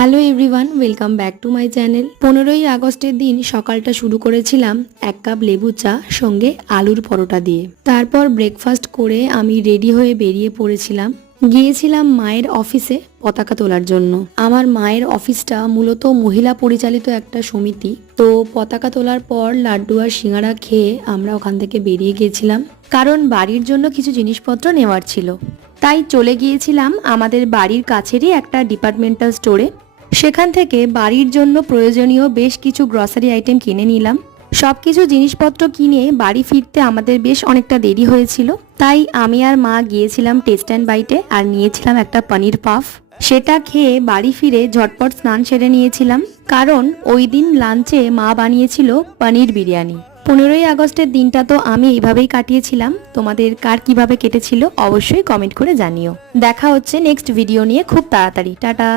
Hello everyone, welcome back to my channel. 15ই আগস্টের দিন সকালটা শুরু করেছিলাম এক কাপ লেবু চা সঙ্গে আলুর পরোটা দিয়ে। তারপর ব্রেকফাস্ট করে আমি রেডি হয়ে বেরিয়ে পড়েছিলাম। গিয়েছিলাম মায়ের অফিসে পতাকা তোলার জন্য। আমার মায়ের অফিসটা মূলত মহিলা পরিচালিত একটা সমিতি। তো পতাকা তোলার পর লাড্ডু আর সিঙ্গারা খেয়ে আমরা ওখান থেকে বেরিয়ে গিয়েছিলাম, কারণ বাড়ির জন্য কিছু জিনিসপত্র নেওয়ার ছিল। তাই চলে গিয়েছিলাম আমাদের বাড়ির কাছেরই একটা ডিপার্টমেন্টাল স্টোরে। সেখান থেকে বাড়ির জন্য প্রয়োজনীয় বেশ কিছু গ্রসারি আইটেম কিনে নিলাম। সবকিছু জিনিসপত্র কিনে বাড়ি ফিরতে আমাদের বেশ অনেকটা দেরি হয়েছিল। তাই আমি আর মা গিয়েছিলাম টেস্ট অ্যান্ড বাইটে আর নিয়েছিলাম একটা পনির পাফ। সেটা খেয়ে বাড়ি ফিরে ঝটপট স্নান সেরে নিয়েছিলাম, কারণ ওই দিন লাঞ্চে মা বানিয়েছিল পনির বিরিয়ানি। 15ই আগস্টের দিনটা তো আমি এইভাবেই কাটিয়েছিলাম। তোমাদের কার কিভাবে কেটেছিল অবশ্যই কমেন্ট করে জানিও। দেখা হচ্ছে নেক্সট ভিডিও নিয়ে খুব তাড়াতাড়ি। টাটা।